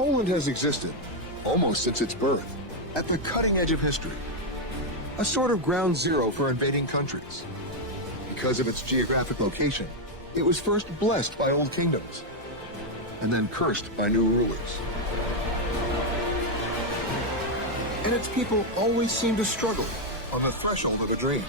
Poland has existed, almost since its birth, at the cutting edge of history. A sort of ground zero for invading countries. Because of its geographic location, it was first blessed by old kingdoms, and then cursed by new rulers. And its people always seemed to struggle on the threshold of a dream.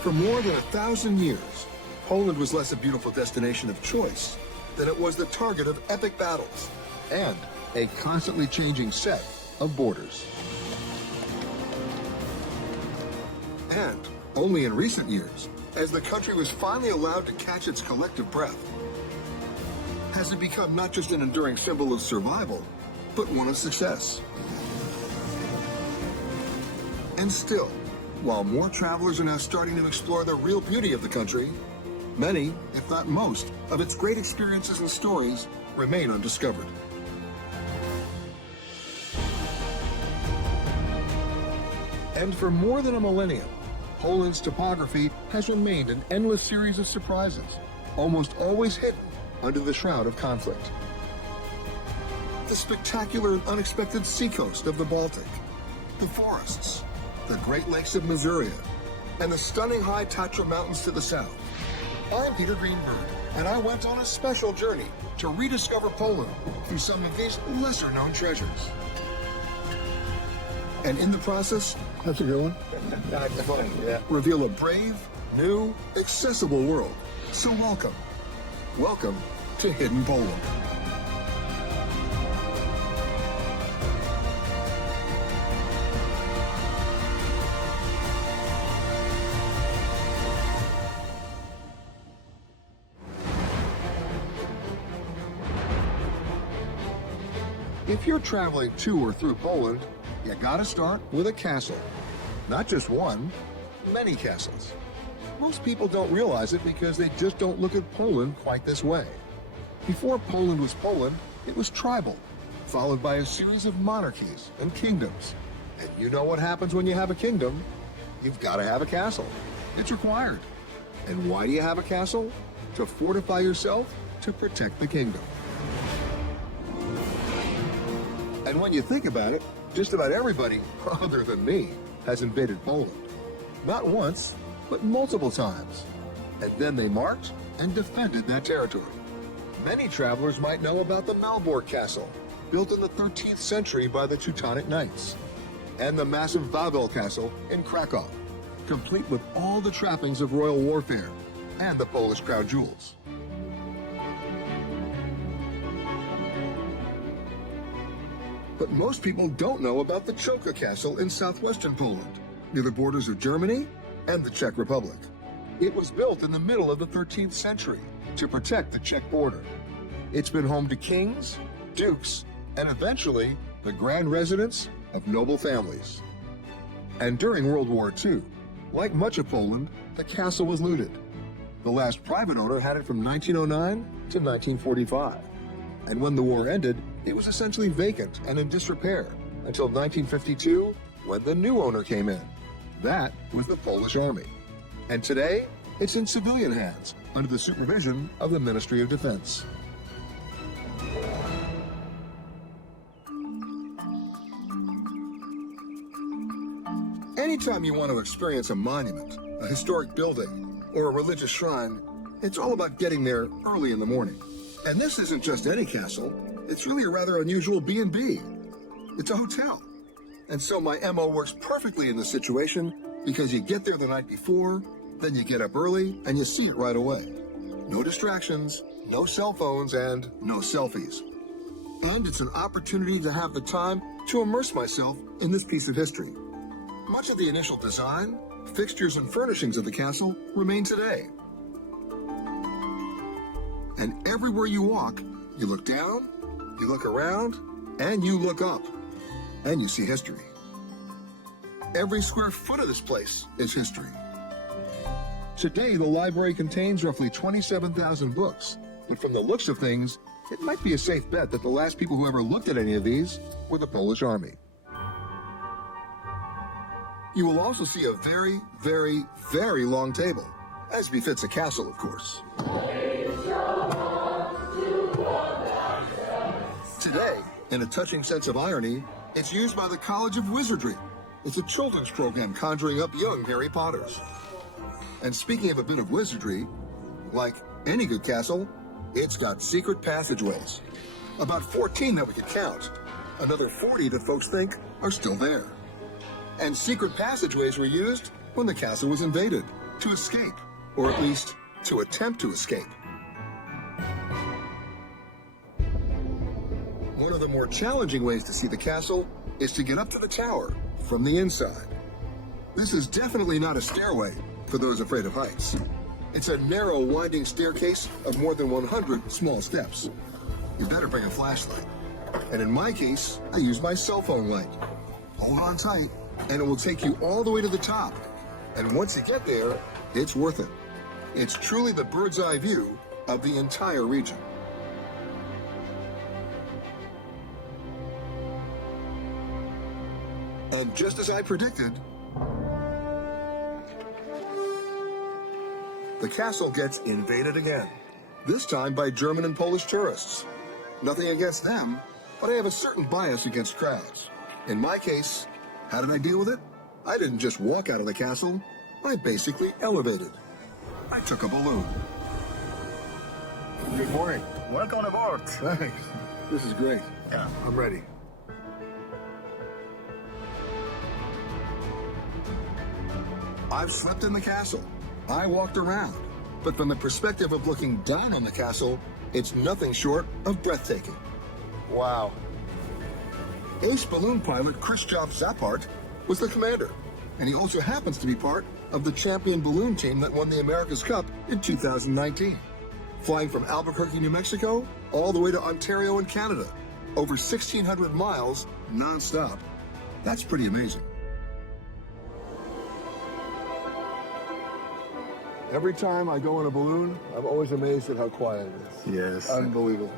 For more than 1,000 years, Poland was less a beautiful destination of choice than it was the target of epic battles and a constantly changing set of borders. And only in recent years, as the country was finally allowed to catch its collective breath, has it become not just an enduring symbol of survival, but one of success. And still, while more travelers are now starting to explore the real beauty of the country, many, if not most, of its great experiences and stories remain undiscovered. And for more than a millennium, Poland's topography has remained an endless series of surprises, almost always hidden under the shroud of conflict. The spectacular and unexpected seacoast of the Baltic, the forests, the Great Lakes of Missoura, and the stunning high Tatra Mountains to the south. I'm Peter Greenberg, and I went on a special journey to rediscover Poland through some of these lesser-known treasures. And in the process, how's it going? That's funny, yeah. Reveal a brave, new, accessible world. So welcome. Welcome to Hidden Poland. If you're traveling to or through Poland, you gotta start with a castle. Not just one, many castles. Most people don't realize it because they just don't look at Poland quite this way. Before Poland was Poland, it was tribal, followed by a series of monarchies and kingdoms. And you know what happens when you have a kingdom? You've gotta have a castle. It's required. And why do you have a castle? To fortify yourself, to protect the kingdom. And when you think about it, just about everybody, other than me, has invaded Poland. Not once, but multiple times. And then they marched and defended that territory. Many travelers might know about the Malbork Castle, built in the 13th century by the Teutonic Knights, and the massive Wawel Castle in Krakow, complete with all the trappings of royal warfare and the Polish crown jewels. But most people don't know about the Czocha Castle in southwestern Poland, near the borders of Germany and the Czech Republic. It was built in the middle of the 13th century to protect the Czech border. It's been home to kings, dukes, and eventually the grand residence of noble families. And during World War II, like much of Poland, the castle was looted. The last private owner had it from 1909 to 1945. And when the war ended, it was essentially vacant and in disrepair until 1952, when the new owner came in. That was the Polish Army. And today, it's in civilian hands under the supervision of the Ministry of Defense. Anytime you want to experience a monument, a historic building, or a religious shrine, it's all about getting there early in the morning. And this isn't just any castle. It's really a rather unusual B&B. It's a hotel. And so my MO works perfectly in this situation because you get there the night before, then you get up early, and you see it right away. No distractions, no cell phones, and no selfies. And it's an opportunity to have the time to immerse myself in this piece of history. Much of the initial design, fixtures, and furnishings of the castle remain today. And everywhere you walk, you look down, you look around, and you look up, and you see history. Every square foot of this place is history. Today, the library contains roughly 27,000 books, but from the looks of things, it might be a safe bet that the last people who ever looked at any of these were the Polish Army. You will also see a very, very, very long table, as befits a castle, of course. Today, in a touching sense of irony, it's used by the College of Wizardry. It's a children's program conjuring up young Harry Potters. And speaking of a bit of wizardry, like any good castle, it's got secret passageways. About 14 that we could count. Another 40 that folks think are still there. And secret passageways were used when the castle was invaded, to escape, or at least to attempt to escape. One of the more challenging ways to see the castle is to get up to the tower from the inside. This is definitely not a stairway for those afraid of heights. It's a narrow, winding staircase of more than 100 small steps. You better bring a flashlight. And in my case, I use my cell phone light. Hold on tight, and it will take you all the way to the top. And once you get there, it's worth it. It's truly the bird's eye view of the entire region. And just as I predicted, the castle gets invaded again, this time by German and Polish tourists. Nothing against them, but I have a certain bias against crowds. In my case, how did I deal with it? I didn't just walk out of the castle, I basically elevated. I took a balloon. Good morning. Welcome aboard. Thanks. This is great. Yeah. I'm ready. I've slept in the castle. I walked around. But from the perspective of looking down on the castle, it's nothing short of breathtaking. Wow. Ace balloon pilot Krzysztof Zappart was the commander, and he also happens to be part of the champion balloon team that won the America's Cup in 2019. Flying from Albuquerque, New Mexico, all the way to Ontario in Canada, over 1,600 miles non-stop. That's pretty amazing. Every time I go in a balloon, I'm always amazed at how quiet it is. Yes. Unbelievable.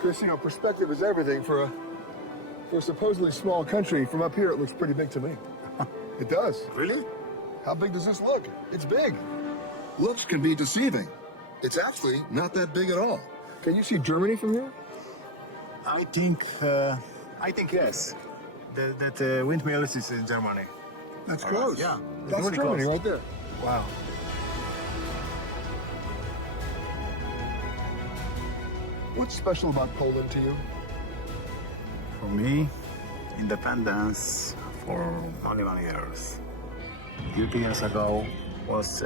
Chris, you know, perspective is everything for a supposedly small country. From up here, it looks pretty big to me. It does. Really? How big does this look? It's big. Looks can be deceiving. It's actually not that big at all. Can you see Germany from here? I think yes. That windmills is in Germany. That's All right, close. yeah, it's That's really Germany close. right there. Wow. What's special about Poland to you? For me, independence for many years. 30 years ago was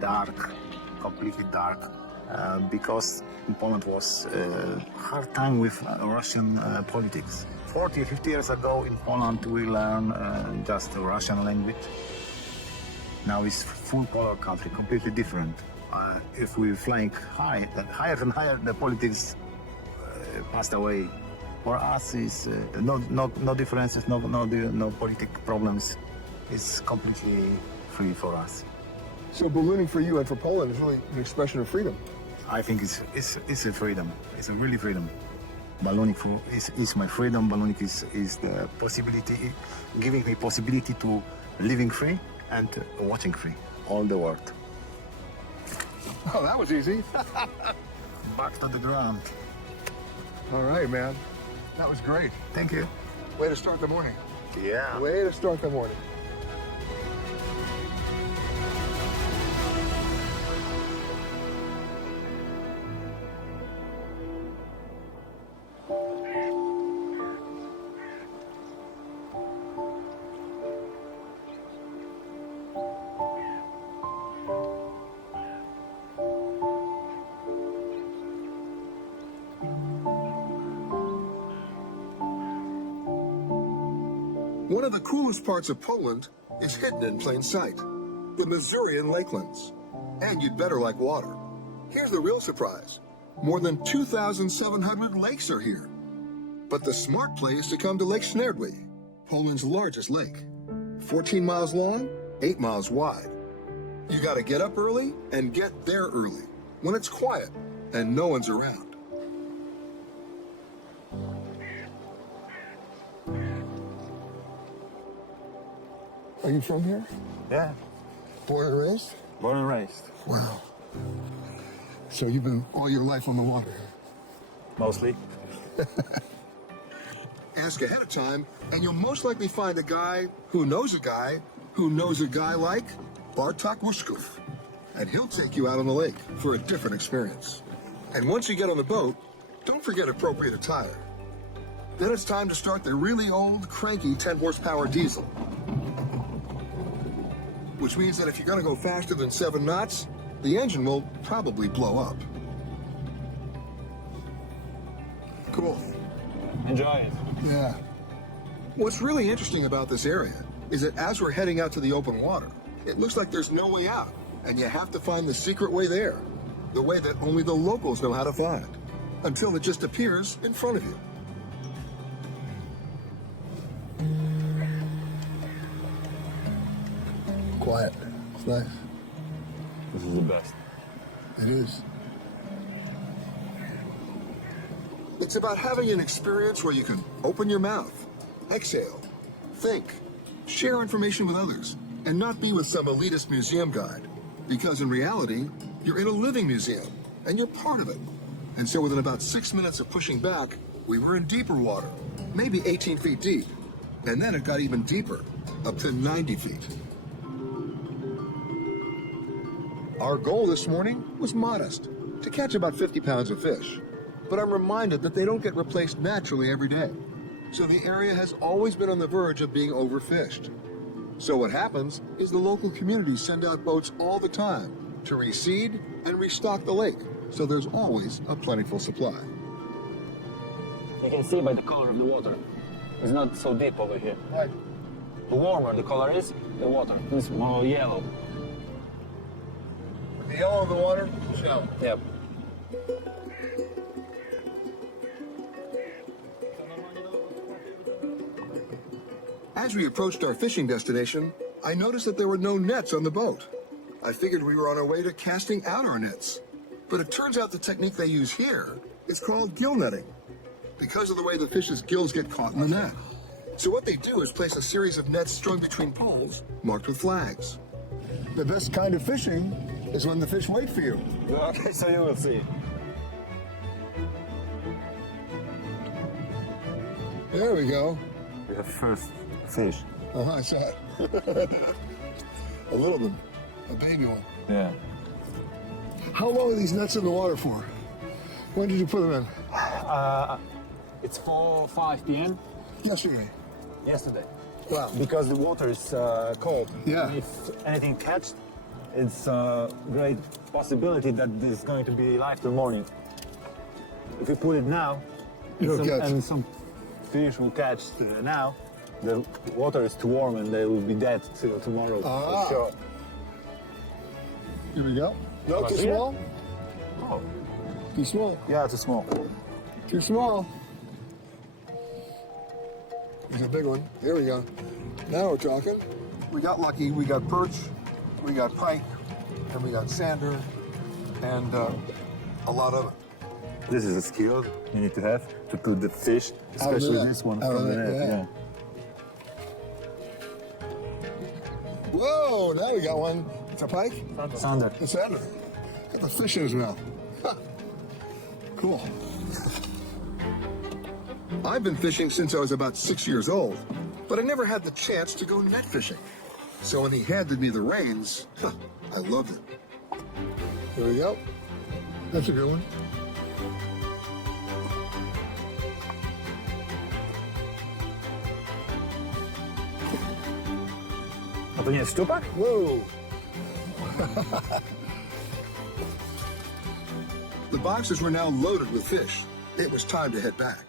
dark, completely dark, because Poland was hard time with Russian politics. 40, 50 years ago in Poland we learned just the Russian language. Now it's full polar country, completely different. If we flying high, higher and higher, the politics passed away. For us, is no differences, no political problems. It's completely free for us. So ballooning for you and for Poland is really an expression of freedom. I think it's a freedom. It's a really freedom. Ballooning is my freedom. Ballooning is the possibility, giving me possibility to living free and watching free all the world. Oh, that was easy. Back to the ground. All right, man. That was great. Thank you. Way to start the morning. Yeah. Way to start the morning. One of the coolest parts of Poland is hidden in plain sight, the Masurian Lakelands. And you'd better like water. Here's the real surprise. More than 2,700 lakes are here. But the smart play is to come to Lake Śnieżny, Poland's largest lake. 14 miles long, 8 miles wide. You gotta get up early and get there early, when it's quiet and no one's around. Are you from here? Yeah. Born and raised? Born and raised. Wow. So you've been all your life on the water? Mostly. Ask ahead of time, and you'll most likely find a guy who knows a guy who knows a guy like Bartok Wushkov. And he'll take you out on the lake for a different experience. And once you get on the boat, don't forget appropriate attire. Then it's time to start the really old, cranky 10-horsepower diesel. Which means that if you're going to go faster than 7 knots, the engine will probably blow up. Cool. Enjoy it. Yeah. What's really interesting about this area is that as we're heading out to the open water, it looks like there's no way out, and you have to find the secret way there, the way that only the locals know how to find, until it just appears in front of you. Quiet. It's nice. This is the best. It is. It's about having an experience where you can open your mouth, exhale, think, share information with others, and not be with some elitist museum guide. Because in reality, you're in a living museum, and you're part of it. And so within about 6 minutes of pushing back, we were in deeper water, maybe 18 feet deep. And then it got even deeper, up to 90 feet. Our goal this morning was modest, to catch about 50 pounds of fish. But I'm reminded that they don't get replaced naturally every day. So the area has always been on the verge of being overfished. So what happens is the local communities send out boats all the time to reseed and restock the lake, so there's always a plentiful supply. You can see by the color of the water. It's not so deep over here. Right. The warmer the color is, the water is more yellow. The yellow of the water? Shell. Yep. As we approached our fishing destination, I noticed that there were no nets on the boat. I figured we were on our way to casting out our nets. But it turns out the technique they use here is called gill netting, because of the way the fish's gills get caught in the net. So what they do is place a series of nets strung between poles marked with flags. The best kind of fishing is when the fish wait for you. Okay, so you will see. There we go. We have first fish. Oh, I saw it. A little one, a baby one. Yeah. How long are these nets in the water for? When did you put them in? It's 5 p.m. Yesterday. yesterday. Wow. Because the water is cold. Yeah. And if anything catches, it's a great possibility that it's going to be alive till morning. If you put it now, some fish will catch now, the water is too warm and they will be dead till tomorrow. Ah. For sure. Here we go. No, too small? Oh. Too small. Yeah, too small. Too small. There's a big one. Here we go. Now we're talking. We got lucky. We got perch, we got pike, and we got sander, and a lot of it. This is a skill you need to have to put the fish, especially this one from the net. Yeah. Whoa, now we got one. It's a pike? Sander. A sander. Got the fish in his mouth. Ha. Cool. I've been fishing since I was about 6 years old, but I never had the chance to go net fishing. So when he handed me the reins, I loved it. Here we go. That's a good one. A to nie jest szczupak? Whoa. The boxes were now loaded with fish. It was time to head back.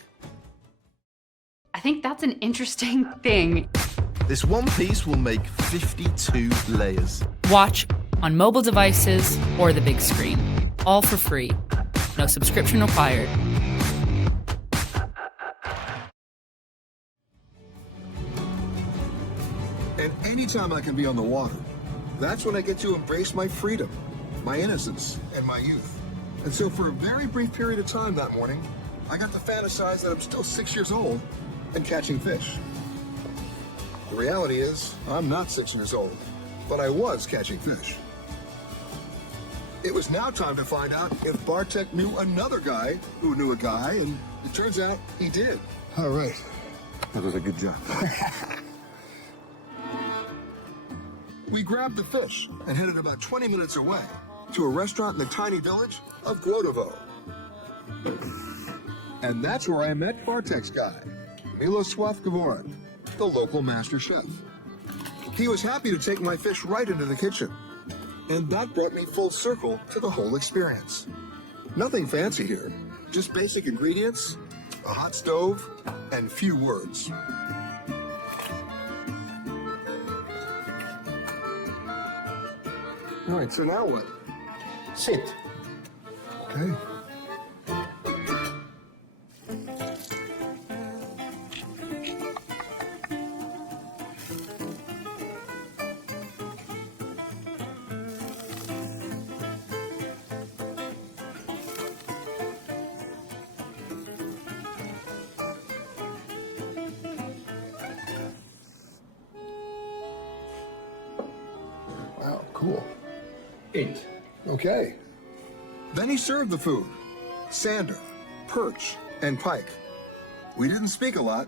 I think that's an interesting thing. This one piece will make 52 layers. Watch on mobile devices or the big screen. All for free. No subscription required. And anytime I can be on the water, that's when I get to embrace my freedom, my innocence, and my youth. And so for a very brief period of time that morning, I got to fantasize that I'm still 6 years old and catching fish. The reality is, I'm not 6 years old, but I was catching fish. It was now time to find out if Bartek knew another guy who knew a guy, and it turns out he did. All right. That was a good job. We grabbed the fish and headed about 20 minutes away to a restaurant in the tiny village of Głodowo. And that's where I met Bartek's guy, Milosław Gaworin, the local master chef. He was happy to take my fish right into the kitchen. And that brought me full circle to the whole experience. Nothing fancy here, just basic ingredients, a hot stove, and few words. All right, so now what? Sit. Okay. Wow, cool. Eat. Okay. Then he served the food. Sander, perch, and pike. We didn't speak a lot.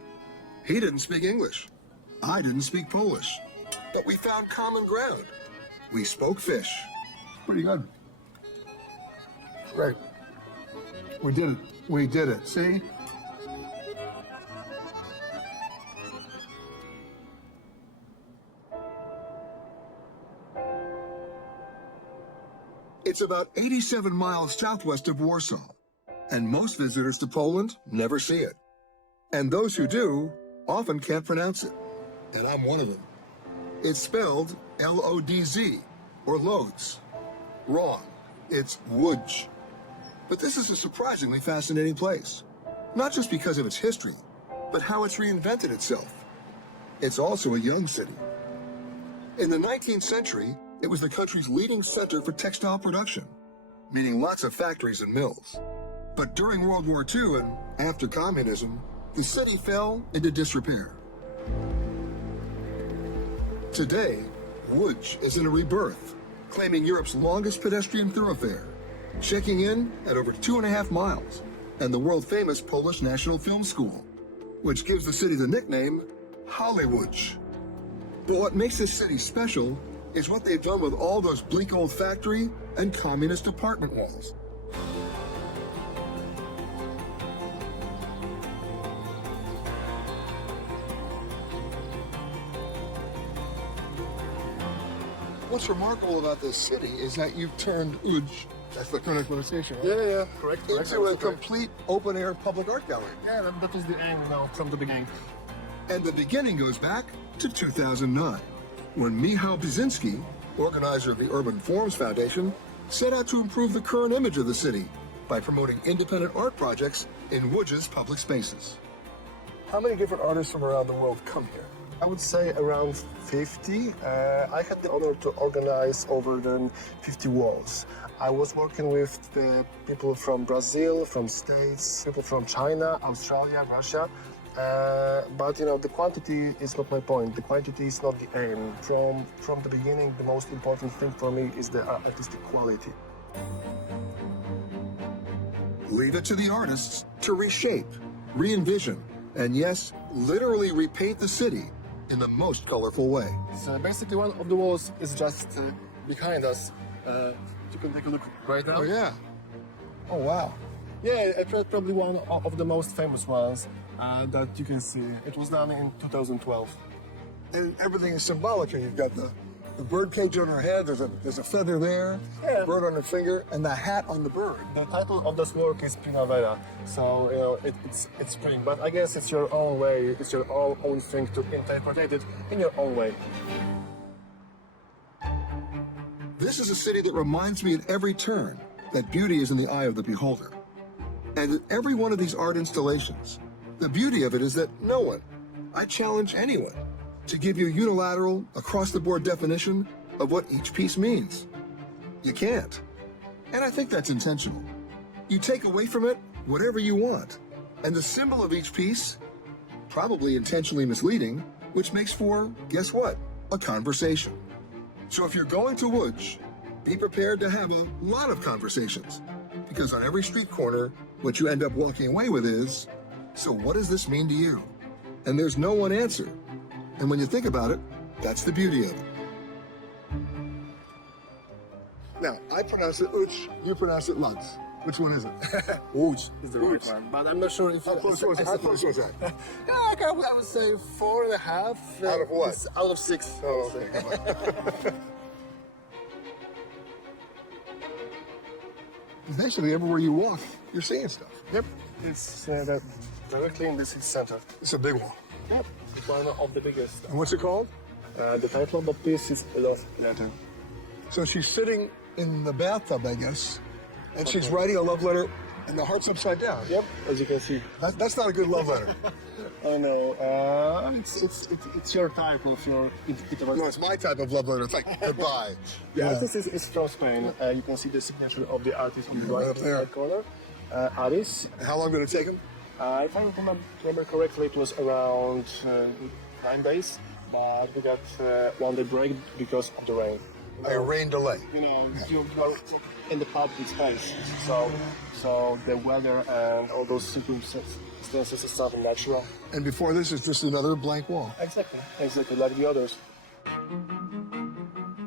He didn't speak English. I didn't speak Polish. But we found common ground. We spoke fish. Pretty good. Great. We did it. We did it. See? It's about 87 miles southwest of Warsaw, and most visitors to Poland never see it. And those who do often can't pronounce it, and I'm one of them. It's spelled L-O-D-Z, or Lódź. Wrong. It's Łódź. But this is a surprisingly fascinating place, not just because of its history, but how it's reinvented itself. It's also a young city. In the 19th century, it was the country's leading center for textile production, meaning lots of factories and mills. But during World War II and after communism, the city fell into disrepair. Today, Łódź is in a rebirth, claiming Europe's longest pedestrian thoroughfare, checking in at over 2.5 miles, and the world-famous Polish National Film School, which gives the city the nickname Hollywood. But what makes this city special is what they've done with all those bleak old factory and communist apartment walls. What's remarkable about this city is that you've turned Łódź, that's the current pronunciation, right? Yeah, correct. Into a complete open-air public art gallery. Yeah, that was the aim now from the beginning. And the beginning goes back to 2009, when Michał Brzezinski, organizer of the Urban Forms Foundation, set out to improve the current image of the city by promoting independent art projects in Łódź's public spaces. How many different artists from around the world come here? I would say around 50. I had the honor to organize over than 50 walls. I was working with the people from Brazil, from States, people from China, Australia, Russia. But you know, the quantity is not my point. The quantity is not the aim. From the beginning, the most important thing for me is the artistic quality. Leave it to the artists to reshape, re-envision, and yes, literally repaint the city in the most colorful way. So basically, one of the walls is just behind us. You can take a look right now. Oh yeah. Oh wow. Yeah, probably one of the most famous ones that you can see. It was done in 2012. And everything is symbolic here. You've got the bird cage on her head, there's a feather there, Yeah. a bird on her finger, and the hat on the bird. The title of this work is Primavera, so you know it's spring. But I guess it's your own way. It's your own thing to interpret it in your own way. This is a city that reminds me at every turn that beauty is in the eye of the beholder. And at every one of these art installations, the beauty of it is that no one, I challenge anyone, to give you a unilateral, across-the-board definition of what each piece means. You can't. And I think that's intentional. You take away from it whatever you want. And the symbol of each piece, probably intentionally misleading, which makes for, guess what? A conversation. So if you're going to Łódź, be prepared to have a lot of conversations, because on every street corner, what you end up walking away with is, so what does this mean to you? And there's no one answer. And when you think about it, that's the beauty of it. Now, I pronounce it Lódź, you pronounce it Lódź. Which one is it? Lódź is the right Lódź. one, but I'm not sure if How close was that? Yeah, I would say 4.5. Out of what? It's out of 6. Oh, okay. Basically, everywhere you walk, you're seeing stuff. Yep, it's directly in the city center. It's a big one. Yep, one of the biggest. And what's it called? The title of the piece is Love Letter. So she's sitting in the bathtub, I guess, and she's writing a love letter, and the heart's upside down. Yep, as you can see. That's not a good love letter. Oh no, it's your type of your. No, it's my type of love letter. It's like goodbye. The artist is from Spain. You can see the signature of the artist on the Right right up there. corner. Aris. How long did it take him? If I remember correctly, it was around 9 days, but we got 1 day break because of the rain. A rain delay. You know, you're in the public space, so the weather and all those circumstances is something natural. And before this is just another blank wall. Exactly, like the others.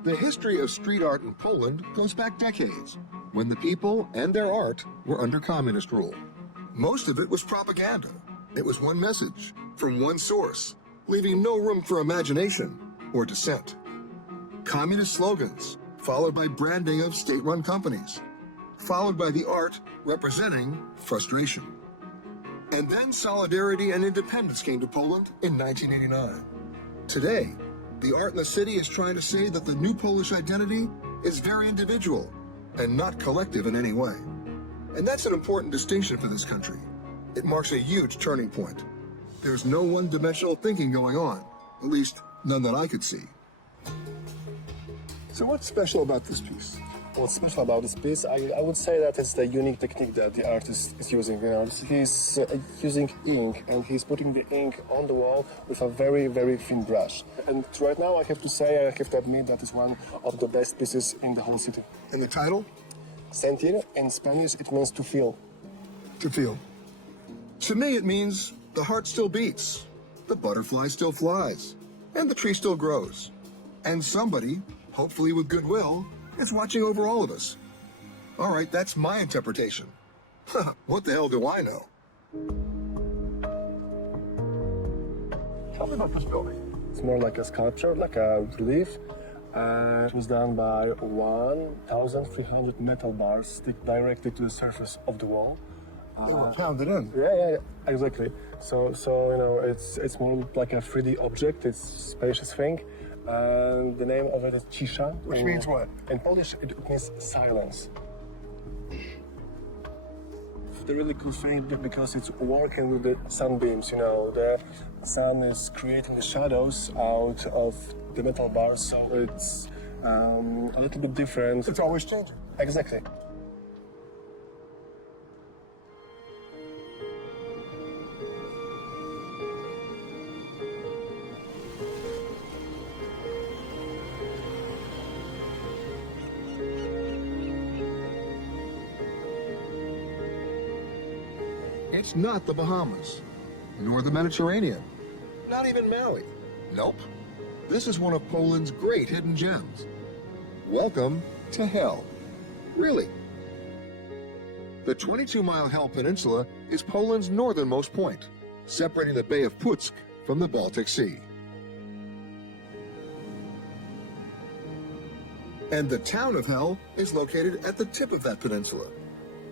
The history of street art in Poland goes back decades, when the people and their art were under communist rule. Most of it was propaganda. It was one message, from one source, leaving no room for imagination or dissent. Communist slogans, followed by branding of state-run companies, followed by the art representing frustration. And then solidarity and independence came to Poland in 1989. Today, the art in the city is trying to say that the new Polish identity is very individual and not collective in any way. And that's an important distinction for this country. It marks a huge turning point. There's no one-dimensional thinking going on, at least none that I could see. So what's special about this piece? What's special about this piece, I would say that it's the unique technique that the artist is using. You know, he's using ink, and he's putting the ink on the wall with a very, very thin brush. And right now, I have to admit that it's one of the best pieces in the whole city. And the title? Sentir, in Spanish, it means to feel. To feel. To me, it means the heart still beats, the butterfly still flies, and the tree still grows. And somebody, hopefully with goodwill, is watching over all of us. All right, that's my interpretation. What the hell do I know? Tell me about this building. It's more like a sculpture, like a relief. It was done by 1,300 metal bars stick directly to the surface of the wall. They were pounded in. Yeah, exactly. So you know, it's more like a 3D object. It's a spacious thing. And the name of it is Cisza. Which means what? In Polish, it means silence. The really cool thing because it's working with the sunbeams. You know, the sun is creating the shadows out of the metal bars, so it's a little bit different. It's always changing. Exactly. It's not the Bahamas, nor the Mediterranean, not even Maui. Nope. This is one of Poland's great hidden gems. Welcome to Hell. Really. The 22-mile Hell Peninsula is Poland's northernmost point, separating the Bay of Puck from the Baltic Sea. And the town of Hell is located at the tip of that peninsula.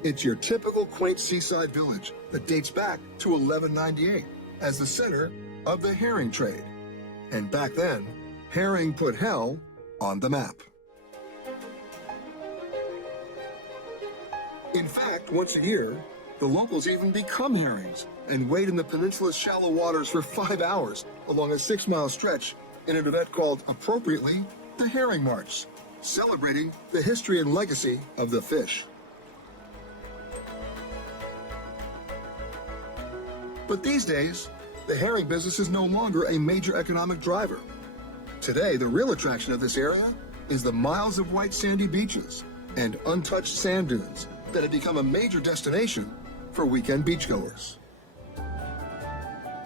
It's your typical quaint seaside village that dates back to 1198 as the center of the herring trade. And back then, herring put Hell on the map. In fact, once a year, the locals even become herrings and wade in the peninsula's shallow waters for 5 hours along a 6-mile stretch in an event called, appropriately, the Herring March, celebrating the history and legacy of the fish. But these days, the herring business is no longer a major economic driver. Today, the real attraction of this area is the miles of white sandy beaches and untouched sand dunes that have become a major destination for weekend beachgoers.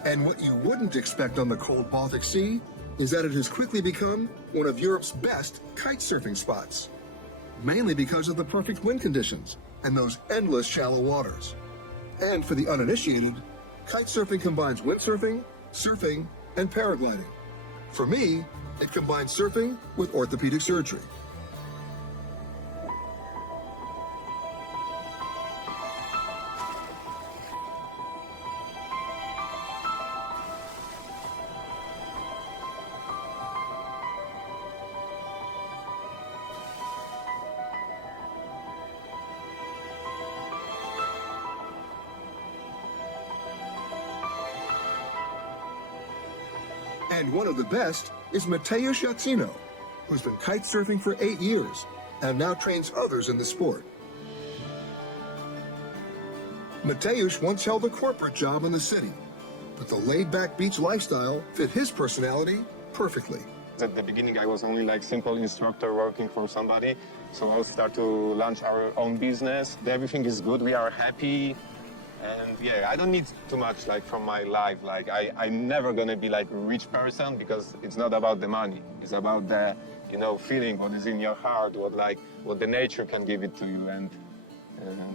And what you wouldn't expect on the cold Baltic Sea is that it has quickly become one of Europe's best kite surfing spots, mainly because of the perfect wind conditions and those endless shallow waters. And for the uninitiated, kite surfing combines windsurfing, surfing, and paragliding. For me, it combines surfing with orthopedic surgery. And one of the best is Mateusz, who's been kite surfing for 8 years and now trains others in the sport. Mateusz once held a corporate job in the city, but the laid-back beach lifestyle fit his personality perfectly. At the beginning, I was only like simple instructor working for somebody. So I'll start to launch our own business. Everything is good. We are happy. And yeah, I don't need too much like from my life. Like I'm never gonna be like a rich person because it's not about the money. It's about the, you know, feeling what is in your heart, what the nature can give it to you. And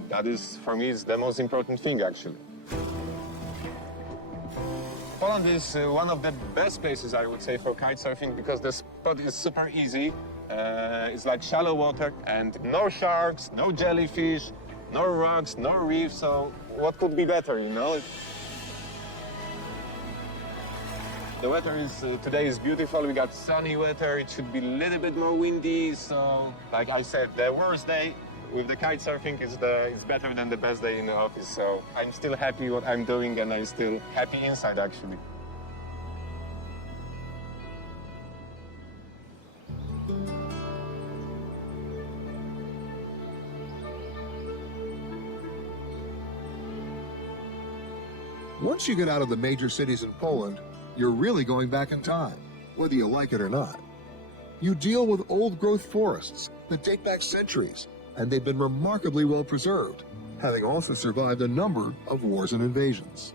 that is, for me, is the most important thing actually. Poland is one of the best places, I would say, for kite surfing because the spot is super easy. It's like shallow water and no sharks, no jellyfish, no rocks, no reefs, so what could be better, you know? The weather is today is beautiful. We got sunny weather. It should be a little bit more windy, so like I said, the worst day with the kite surfing is better than the best day in the office. So I'm still happy what I'm doing, and I'm still happy inside actually. Once you get out of the major cities in Poland, you're really going back in time, whether you like it or not. You deal with old-growth forests that date back centuries, and they've been remarkably well preserved, having also survived a number of wars and invasions.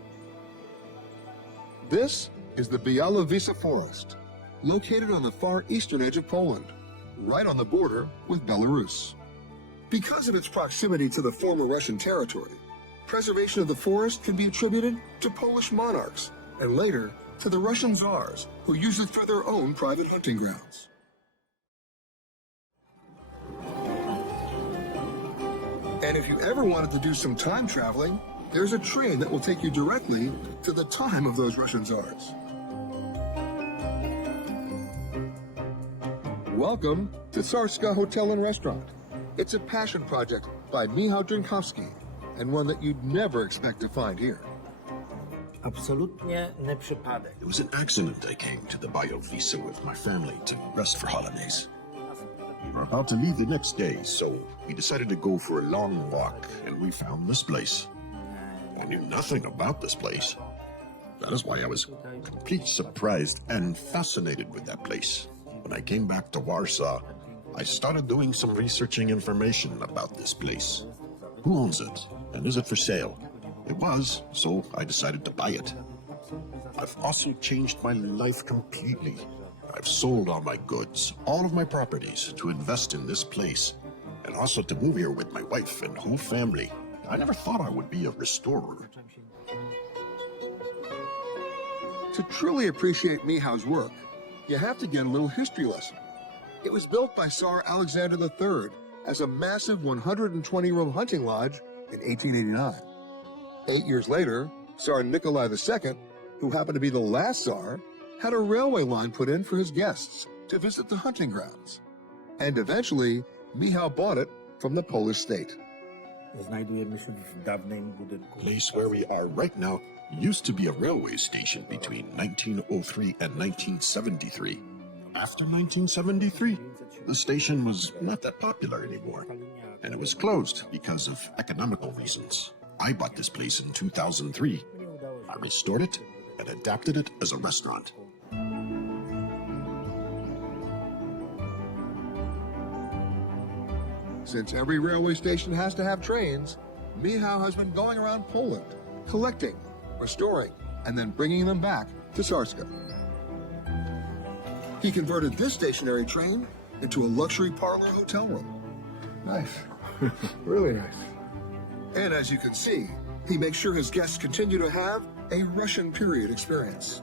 This is the Białowieża Forest, located on the far eastern edge of Poland, right on the border with Belarus. Because of its proximity to the former Russian territory, preservation of the forest can be attributed to Polish monarchs and later to the Russian Tsars, who used it for their own private hunting grounds. And if you ever wanted to do some time traveling, there's a train that will take you directly to the time of those Russian Tsars. Welcome to Tsarska Hotel and Restaurant. It's a passion project by Michał Drinkowski, and one that you'd never expect to find here. Absolutnie nie przypadek. It was an accident I came to the Białowieża with my family to rest for holidays. We were about to leave the next day, so we decided to go for a long walk, and we found this place. I knew nothing about this place. That is why I was completely surprised and fascinated with that place. When I came back to Warsaw, I started doing some researching information about this place. Who owns it, and is it for sale? It was, so I decided to buy it. I've also changed my life completely. I've sold all my goods, all of my properties, to invest in this place, and also to move here with my wife and whole family. I never thought I would be a restorer. To truly appreciate Michał's work, you have to get a little history lesson. It was built by Tsar Alexander III as a massive 120-room hunting lodge in 1889. 8 years later, Tsar Nikolai II, who happened to be the last Tsar, had a railway line put in for his guests to visit the hunting grounds. And eventually, Michał bought it from the Polish state. Znajdujemy się w dawnym budynku. The place where we are right now used to be a railway station between 1903 and 1973. After 1973, the station was not that popular anymore, and it was closed because of economical reasons. I bought this place in 2003. I restored it and adapted it as a restaurant. Since every railway station has to have trains, Michał has been going around Poland, collecting, restoring, and then bringing them back to Sarska. He converted this stationary train into a luxury parlor hotel room. Nice. Really nice. And as you can see, he makes sure his guests continue to have a Russian period experience.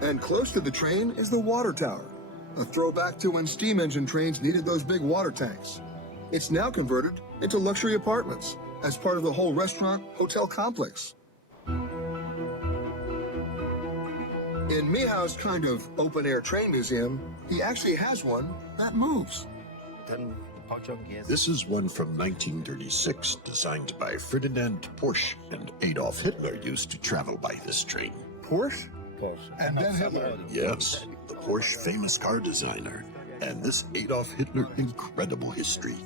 And close to the train is the water tower, a throwback to when steam engine trains needed those big water tanks. It's now converted into luxury apartments as part of the whole restaurant hotel complex. In Michał's kind of open-air train museum, he actually has one that moves. Ten pociąg jest... This is one from 1936, designed by Ferdinand Porsche, and Adolf Hitler used to travel by this train. Porsche? Porsche. And then Hitler. Yes, the Porsche famous car designer, and this Adolf Hitler incredible history.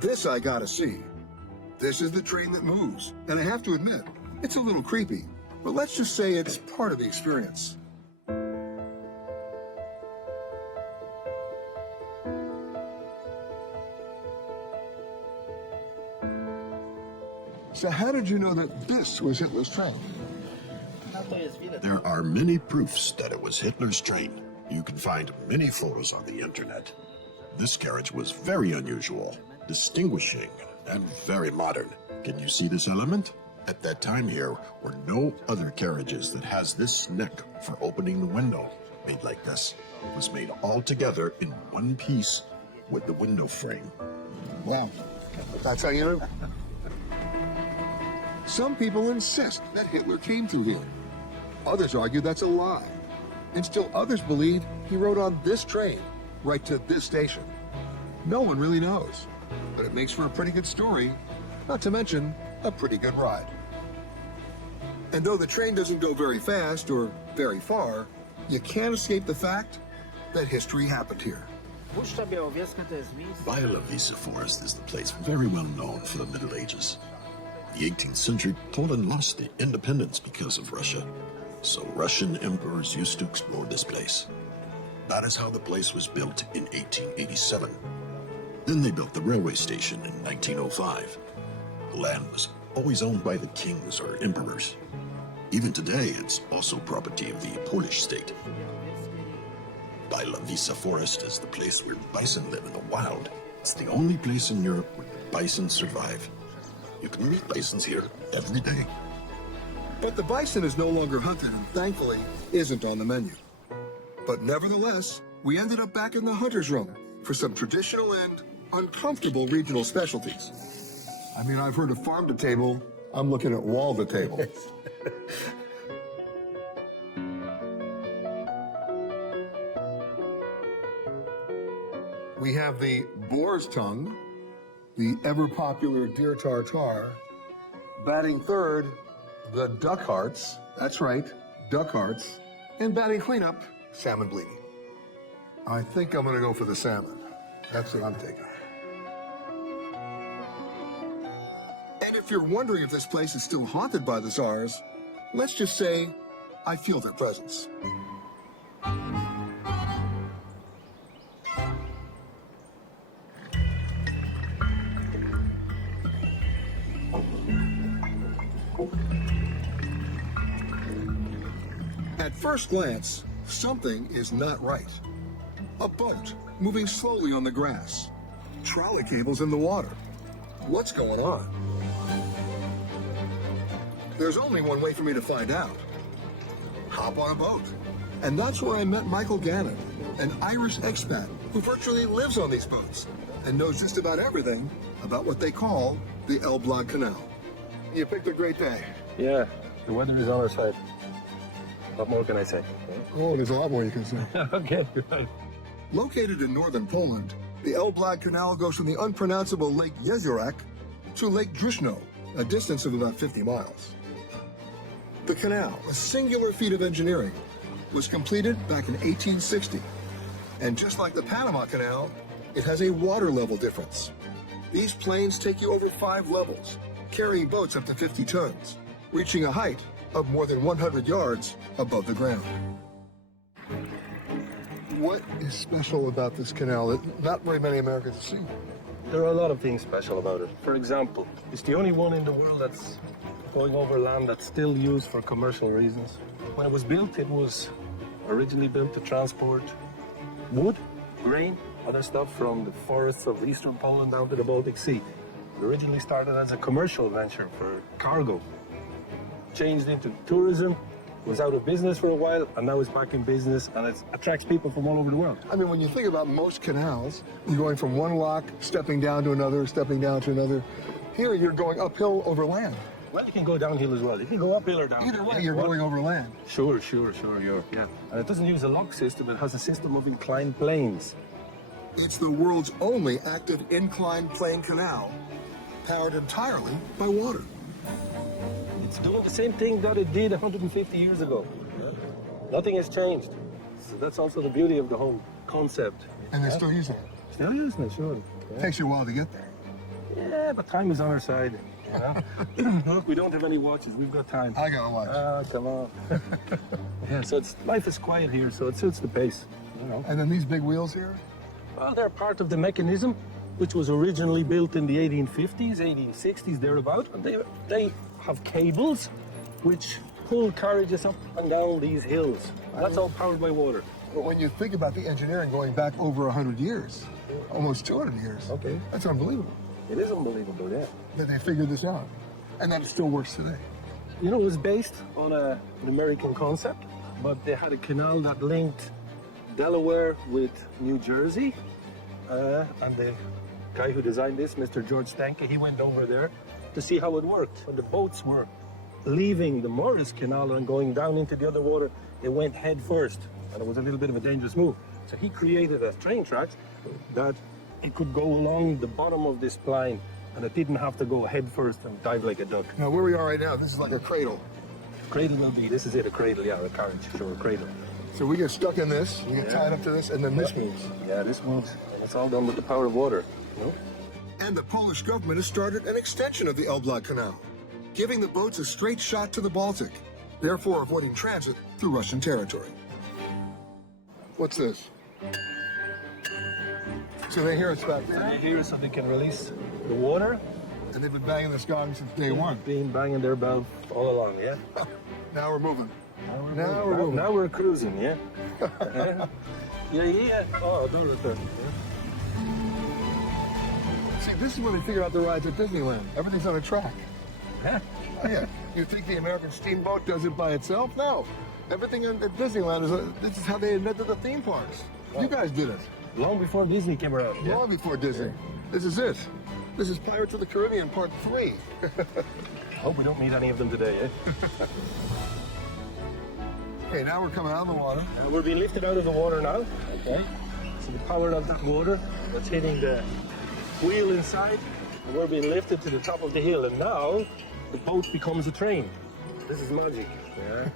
This I gotta see. This is the train that moves, and I have to admit, it's a little creepy, but let's just say it's part of the experience. So how did you know that this was Hitler's train? No to jest widać. There are many proofs that it was Hitler's train. You can find many photos on the internet. This carriage was very unusual, distinguishing, and very modern. Can you see this element? At that time here were no other carriages that has this neck for opening the window, made like this. It was made all together in one piece with the window frame. Wow, that's how you know. Some people insist that Hitler came through here. Others argue that's a lie. And still others believe he rode on this train right to this station. No one really knows, but it makes for a pretty good story, not to mention a pretty good ride. And though the train doesn't go very fast or very far, you can't escape the fact that history happened here. Puszcza Białowieża to jest miejsce... Białowieża Forest is the place very well known for the Middle Ages. In the 18th century, Poland lost their independence because of Russia, so Russian emperors used to explore this place. That is how the place was built in 1887. Then they built the railway station in 1905. The land was always owned by the kings or emperors. Even today, it's also property of the Polish state. Białowieża Forest is the place where bison live in the wild. It's the only place in Europe where bison survive. You can meet bisons here every day. But the bison is no longer hunted and thankfully isn't on the menu. But nevertheless, we ended up back in the hunter's room for some traditional and uncomfortable regional specialties. I mean, I've heard of farm to table. I'm looking at wall to table. We have the boar's tongue, the ever-popular deer tartare. Batting third, the duck hearts. That's right, duck hearts. And batting cleanup, salmon blini. I think I'm gonna go for the salmon. That's what I'm taking. And if you're wondering if this place is still haunted by the Tsars, let's just say I feel their presence. At first glance, something is not right. A boat moving slowly on the grass. Trolley cables in the water. What's going on? There's only one way for me to find out. Hop on a boat. And that's where I met Michael Gannon, an Irish expat who virtually lives on these boats and knows just about everything about what they call the Elbląg Canal. You picked a great day. Yeah, the weather is on our side. What more can I say? Oh, there's a lot more you can say. Okay. Located in northern Poland, the Elbląg Canal goes from the unpronounceable Lake Jeziorek to Lake Drishno, a distance of about 50 miles. The canal, a singular feat of engineering, was completed back in 1860. And just like the Panama Canal, it has a water level difference. These planes take you over 5 levels, carrying boats up to 50 tons, reaching a height of more than 100 yards above the ground. What is special about this canal that not very many Americans have seen? There are a lot of things special about it. For example, it's the only one in the world that's going over land that's still used for commercial reasons. When it was built, it was originally built to transport wood, grain, other stuff from the forests of eastern Poland down to the Baltic Sea. It originally started as a commercial venture for cargo. Changed into tourism, was out of business for a while, and now it's back in business, and it attracts people from all over the world. I mean, when you think about most canals, you're going from one lock, stepping down to another, stepping down to another. Here, you're going uphill over land. Well, you can go downhill as well. You can go uphill or downhill. Either way, you're going over land. Sure, yeah. And it doesn't use a lock system, it has a system of inclined planes. It's the world's only active inclined plane canal, powered entirely by water. It's doing the same thing that it did 150 years ago. Nothing has changed. So that's also the beauty of the whole concept. And they're still using it. Still using it, sure. Takes you a while to get there. Yeah, but time is on our side. You know? Look, we don't have any watches. We've got time. I got a watch. Ah, come on. Yeah, so life is quiet here, so it suits the pace. You know. And then these big wheels here? Well, they're part of the mechanism, which was originally built in the 1850s, 1860s, thereabout. And they have cables which pull carriages up and down these hills. That's all powered by water. But when you think about the engineering going back over 100 years, almost 200 years, Okay. that's unbelievable It is unbelievable, yeah. that they figured this out. And that it still works today. You know, it was based on an American concept, but they had a canal that linked Delaware with New Jersey. And the guy who designed this, Mr. George Stanke, he went over there to see how it worked. When the boats were leaving the Morris Canal and going down into the other water, they went head first, and it was a little bit of a dangerous move. So he created a train tracks that it could go along the bottom of this line, and it didn't have to go head first and dive like a duck. Now, where we are right now, this is like a cradle. Cradle will be, this is it, a cradle, yeah, a carriage, sure, a cradle. So we get stuck in this, we get tied up to this, and then this moves. Yeah, this moves, and it's all done with the power of water, you know? And the Polish government has started an extension of the Elbląg Canal, giving the boats a straight shot to the Baltic, therefore avoiding transit through Russian territory. What's this? So they hear it's back there, Here so they can release the water. and they've been banging this gong since day one. Been banging their bell all along, yeah? Now we're moving. Now we're cruising, yeah? Yeah. Oh, don't return. See, this is when they figure out the rides at Disneyland. Everything's on a track. Yeah. Oh, yeah. You think the American steamboat does it by itself? No. Everything at Disneyland this is how they invented the theme parks. You guys did it. Long before Disney came around, yeah? Long before Disney. This is it. This is Pirates of the Caribbean Part 3. Hope we don't meet any of them today, eh? Okay, now we're coming out of the water. We're being lifted out of the water now, okay? So the power of that water that's hitting the wheel inside, and we're being lifted to the top of the hill, and now the boat becomes a train. This is magic, yeah?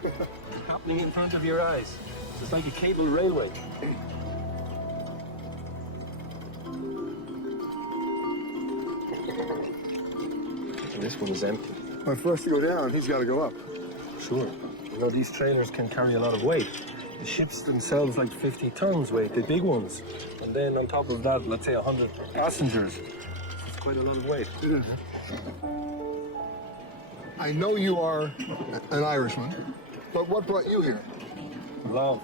Happening in front of your eyes. It's like a cable railway. And this one is empty. But for us to go down, he's got to go up. Sure. You know, these trailers can carry a lot of weight. The ships themselves like 50 tons weight, the big ones. And then on top of that, let's say 100 passengers. It's quite a lot of weight. I know you are an Irishman, but what brought you here? Love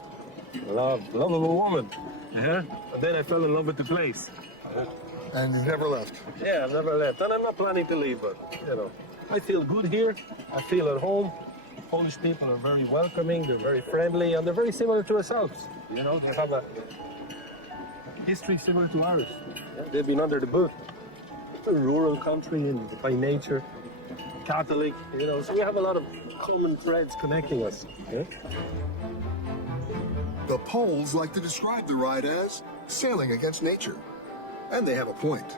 of a woman. Yeah? And then I fell in love with the place. And you've never left. Yeah, I've never left. And I'm not planning to leave, but, you know, I feel good here. I feel at home. Polish people are very welcoming, they're very friendly, and they're very similar to ourselves. You know, they have a history similar to ours. Yeah, they've been under the boot. It's a rural country and by nature, Catholic, you know, so we have a lot of common threads connecting us. Yeah? The Poles like to describe the ride as sailing against nature. And they have a point.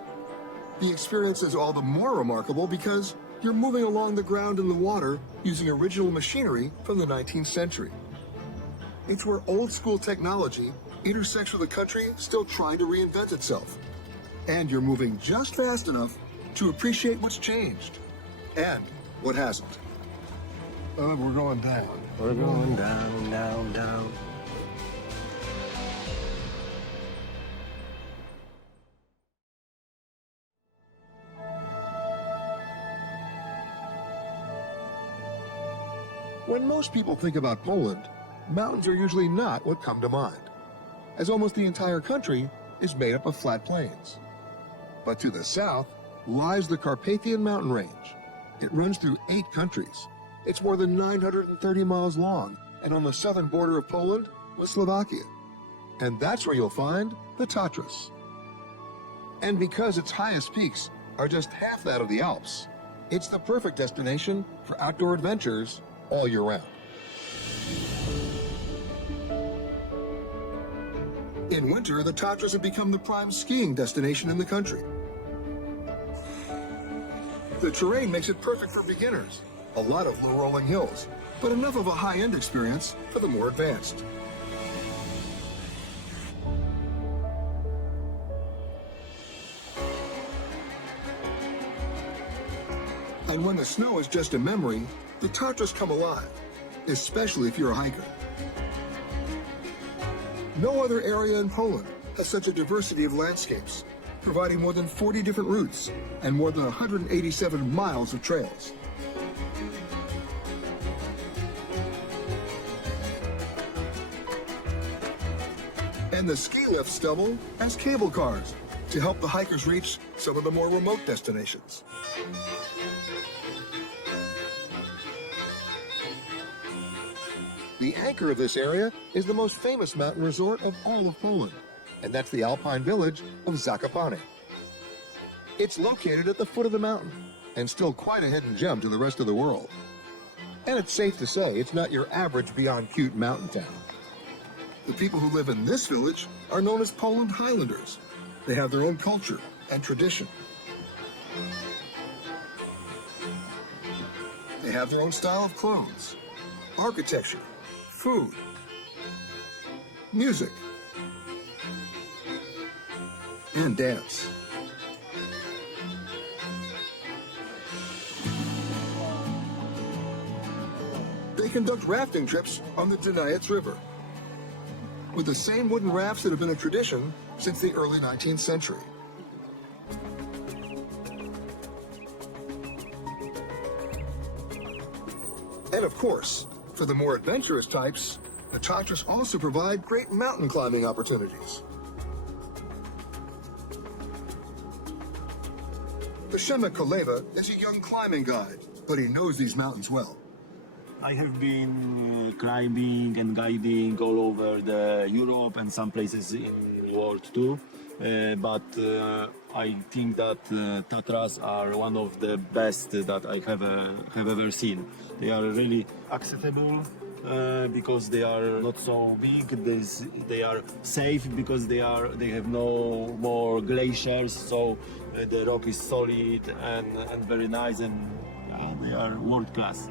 The experience is all the more remarkable because you're moving along the ground in the water using original machinery from the 19th century. It's where old-school technology intersects with a country still trying to reinvent itself. And you're moving just fast enough to appreciate what's changed and what hasn't. We're going down. We're going down, down, down. When most people think about Poland, mountains are usually not what come to mind, as almost the entire country is made up of flat plains. But to the south lies the Carpathian mountain range. It runs through 8 countries. It's more than 930 miles long, and on the southern border of Poland with Slovakia. And that's where you'll find the Tatras. And because its highest peaks are just half that of the Alps, it's the perfect destination for outdoor adventures all year round. In winter, the Tatras have become the prime skiing destination in the country. The terrain makes it perfect for beginners. A lot of low rolling hills, but enough of a high-end experience for the more advanced. And when the snow is just a memory, the Tatras come alive, especially if you're a hiker. No other area in Poland has such a diversity of landscapes, providing more than 40 different routes and more than 187 miles of trails. And the ski lift stubble has cable cars to help the hikers reach some of the more remote destinations. The anchor of this area is the most famous mountain resort of all of Poland, and that's the alpine village of Zakopane. It's located at the foot of the mountain, and still quite a hidden gem to the rest of the world. And it's safe to say it's not your average beyond cute mountain town. The people who live in this village are known as Poland Highlanders. They have their own culture and tradition. They have their own style of clothes, architecture, food, music, and dance. They conduct rafting trips on the Dunajec River with the same wooden rafts that have been a tradition since the early 19th century. And of course, for the more adventurous types, the Tatras also provide great mountain climbing opportunities. The Przemek Koleva is a young climbing guide, but he knows these mountains well. I have been climbing and guiding all over the Europe and some places in the world too. But I think that Tatras are one of the best that I have ever seen. They are really accessible because they are not so big. They are safe because they have no more glaciers, so the rock is solid and very nice, and they are world class.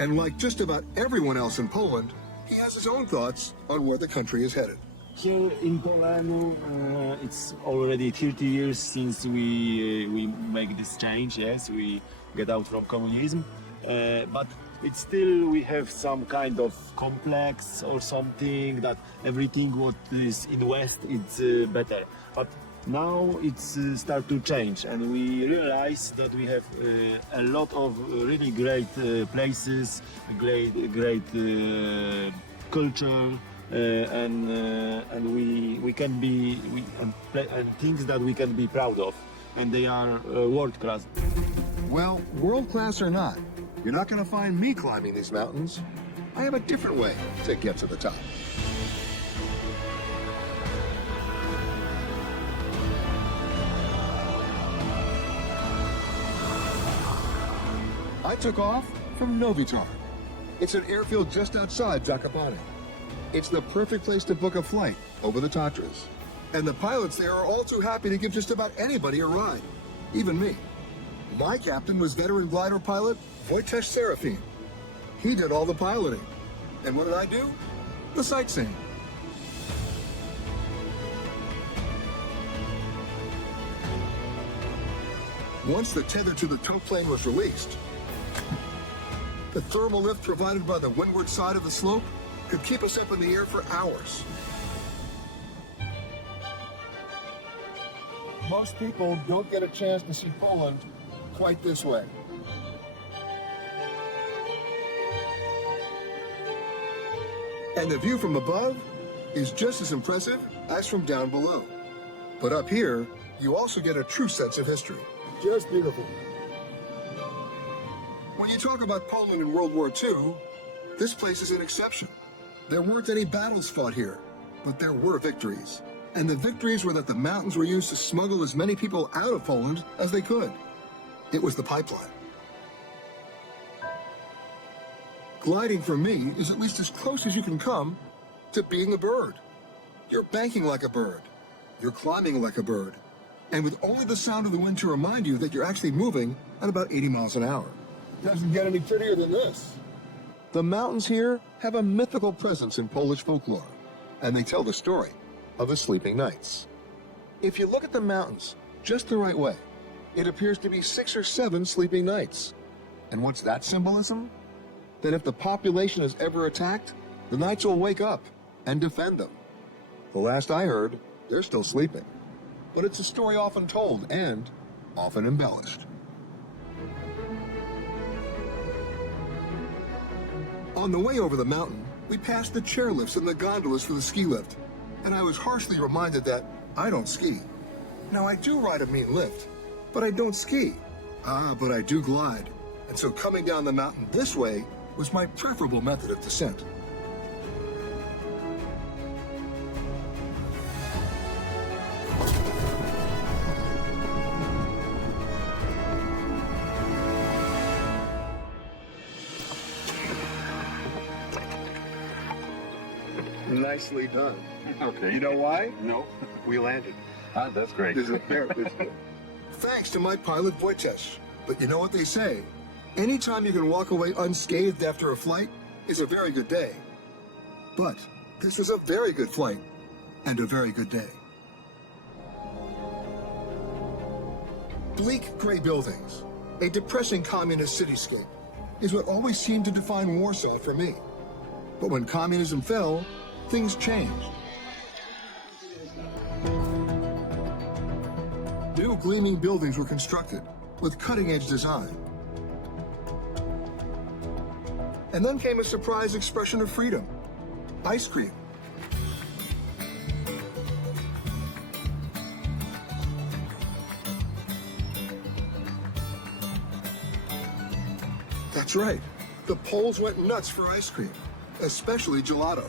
And like just about everyone else in Poland, he has his own thoughts on where the country is headed. Here in Poland, it's already 30 years since we make this change. Yes, we get out from communism, but it's still we have some kind of complex or something that everything what is in West is better. But now it's start to change, and we realize that we have a lot of really great places, great culture. And we can be and things that we can be proud of, and they are world class. Well, world class or not, you're not going to find me climbing these mountains. I have a different way to get to the top. I took off from Novi Tar. It's an airfield just outside Zakopane. It's the perfect place to book a flight over the Tatras. And the pilots there are all too happy to give just about anybody a ride, even me. My captain was veteran glider pilot Wojciech Serafin. He did all the piloting. And what did I do? The sightseeing. Once the tether to the tow plane was released, the thermal lift provided by the windward side of the slope could keep us up in the air for hours. Most people don't get a chance to see Poland quite this way. And the view from above is just as impressive as from down below. But up here, you also get a true sense of history. Just beautiful. When you talk about Poland in World War II, this place is an exception. There weren't any battles fought here, but there were victories. And the victories were that the mountains were used to smuggle as many people out of Poland as they could. It was the pipeline. Gliding for me is at least as close as you can come to being a bird. You're banking like a bird. You're climbing like a bird. And with only the sound of the wind to remind you that you're actually moving at about 80 miles an hour. Doesn't get any prettier than this. The mountains here have a mythical presence in Polish folklore, and they tell the story of the sleeping nights. If you look at the mountains just the right way, it appears to be 6 or 7 sleeping nights. And what's that symbolism? That if the population is ever attacked, the knights will wake up and defend them. The last I heard, they're still sleeping. But it's a story often told and often embellished. On the way over the mountain, we passed the chairlifts and the gondolas for the ski lift, and I was harshly reminded that I don't ski. Now, I do ride a mean lift, but I don't ski. But I do glide, and so coming down the mountain this way was my preferable method of descent. Nicely done. Okay. You know why? No. We landed. Ah, that's great. This is fair. Thanks to my pilot Wojciech. But you know what they say? Anytime you can walk away unscathed after a flight is a very good day. But this was a very good flight and a very good day. Bleak gray buildings, a depressing communist cityscape, is what always seemed to define Warsaw for me. But when communism fell, things changed. New gleaming buildings were constructed with cutting-edge design. And then came a surprise expression of freedom: ice cream. That's right. The Poles went nuts for ice cream, especially gelato.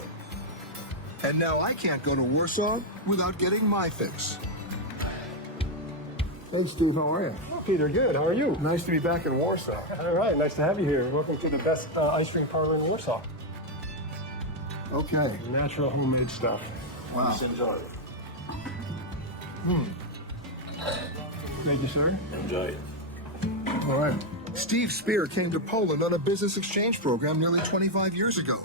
And now I can't go to Warsaw without getting my fix. Hey, Steve, how are you? Oh, Peter, good. How are you? Nice to be back in Warsaw. All right, nice to have you here. Welcome to the best ice cream parlor in Warsaw. Okay. Natural homemade stuff. Wow. Just enjoy it. Thank you, sir. Enjoy it. All right. Steve Spear came to Poland on a business exchange program nearly 25 years ago,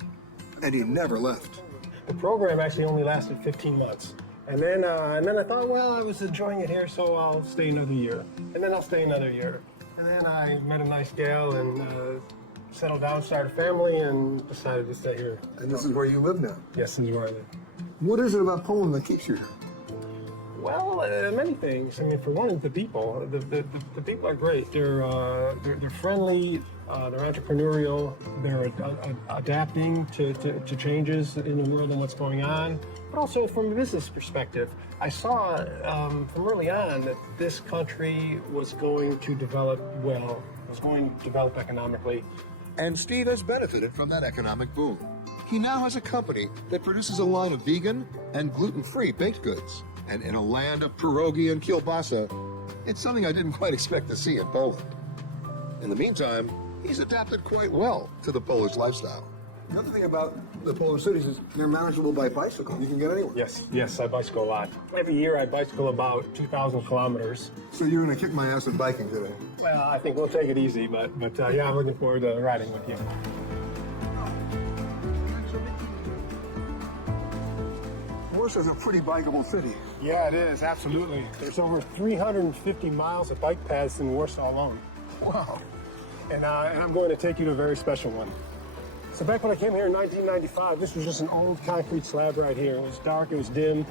and he never left. The program actually only lasted 15 months. And then I thought, well, I was enjoying it here, so I'll stay another year. And then I'll stay another year. And then I met a nice gal and settled down, started a family, and decided to stay here. And this is where you live now. Yes, this is where I live. What is it about Poland that keeps you here? Well, many things. I mean, for one, the people. The people are great. They're friendly. They're entrepreneurial. They're adapting to changes in the world and what's going on. But also from a business perspective, I saw from early on that this country was going to develop well. Was going to develop economically. And Steve has benefited from that economic boom. He now has a company that produces a line of vegan and gluten-free baked goods. And in a land of pierogi and kielbasa, it's something I didn't quite expect to see in Poland. In the meantime, he's adapted quite well to the Polish lifestyle. The other thing about the Polish cities is they're manageable by bicycle. You can get anywhere. Yes, I bicycle a lot. Every year I bicycle about 2,000 kilometers. So you're going to kick my ass in biking today. Well, I think we'll take it easy, but yeah, I'm looking forward to riding with you. Warsaw's a pretty bikeable city. Yeah, it is, absolutely. There's over 350 miles of bike paths in Warsaw alone. Wow. And I'm going to take you to a very special one. So back when I came here in 1995, this was just an old concrete slab right here. It was dark, it was dim.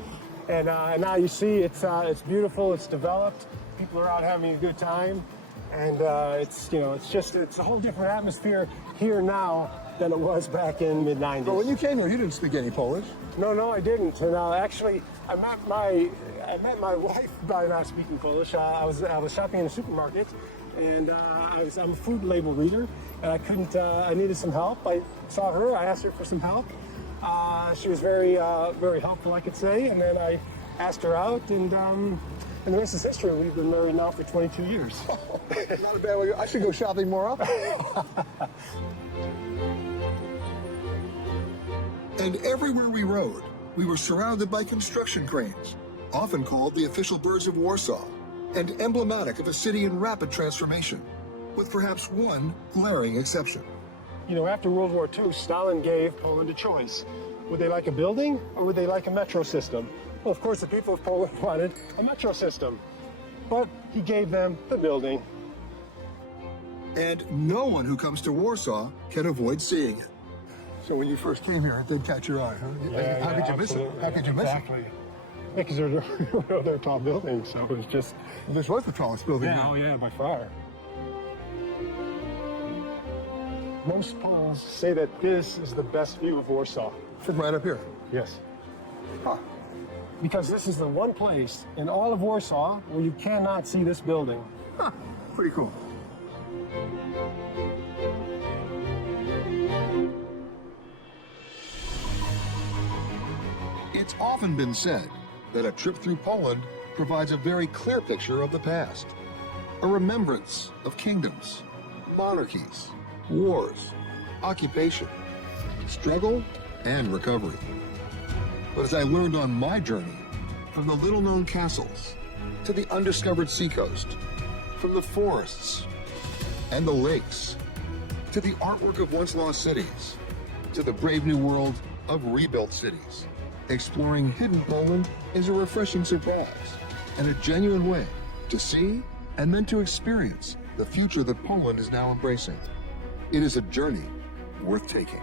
And now you see it's beautiful, it's developed. People are out having a good time. And it's a whole different atmosphere here now than it was back in mid-90s. But when you came here, you didn't speak any Polish. No, I didn't. And actually, I met my wife by not speaking Polish. I was shopping in a supermarket, and I'm a food label reader, and I needed some help. I saw her. I asked her for some help. She was very helpful, I could say. And then I asked her out, and the rest is history. We've been married now for 22 years. Not a bad way. I should go shopping more often. And everywhere we rode, we were surrounded by construction cranes, often called the official birds of Warsaw, and emblematic of a city in rapid transformation, with perhaps one glaring exception. You know, after World War II, Stalin gave Poland a choice. Would they like a building or would they like a metro system? Well, of course, the people of Poland wanted a metro system, but he gave them the building. And no one who comes to Warsaw can avoid seeing it. So when you first came here, it did catch your eye, huh? How could you miss it? How could you miss Exactly. Because they're tall buildings, so it was just... it? This was the tallest building. Yeah, oh yeah, by far. Most Poles say that this is the best view of Warsaw. From right up here. Yes. Huh. Because this is the one place in all of Warsaw where you cannot see this building. Huh. Pretty cool. It's often been said that a trip through Poland provides a very clear picture of the past, a remembrance of kingdoms, monarchies, wars, occupation, struggle, and recovery. But as I learned on my journey, from the little-known castles to the undiscovered seacoast, from the forests and the lakes to the artwork of once-lost cities, to the brave new world of rebuilt cities, exploring hidden Poland is a refreshing surprise and a genuine way to see and then to experience the future that Poland is now embracing. It is a journey worth taking.